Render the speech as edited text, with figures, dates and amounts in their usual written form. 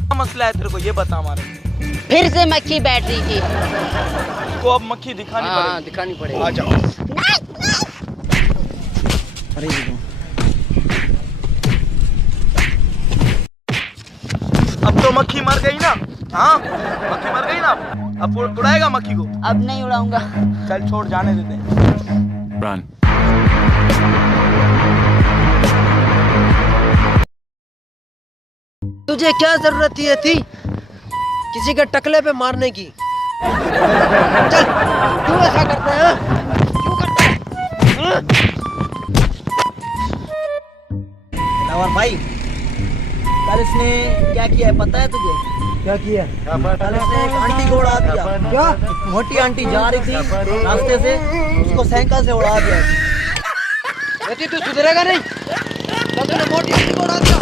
क्या मसला है तेरे को ये बता हमारे। फिर से मक्खी बैठ रही थी। को अब मक्खी दिखानी पड़ेगी। दिखानी पड़ेगी। आ जाओ। अरे ये देखो। अब तो मक्खी मर गई ना। हाँ मक्खी मर गई ना। अब उड़ाएगा मक्खी को। अब नहीं उड़ाऊंगा। चल छोड़ जाने देते हैं। Run. तुझे क्या जरूरत थी किसी के टकले पे मारने की? चल क्यों ऐसा करता है? क्यों करता है? हाँ? और भाई कल इसने क्या किया है पता है तुझे? क्या किया? कल इसने एक आंटी को उड़ा दिया। क्या? मोटी आंटी जा रही थी रास्ते से, उसको साइकिल से उड़ा दिया। यदि तू सुधरेगा नहीं तो तूने मोटी आंटी को उड़ा दिया।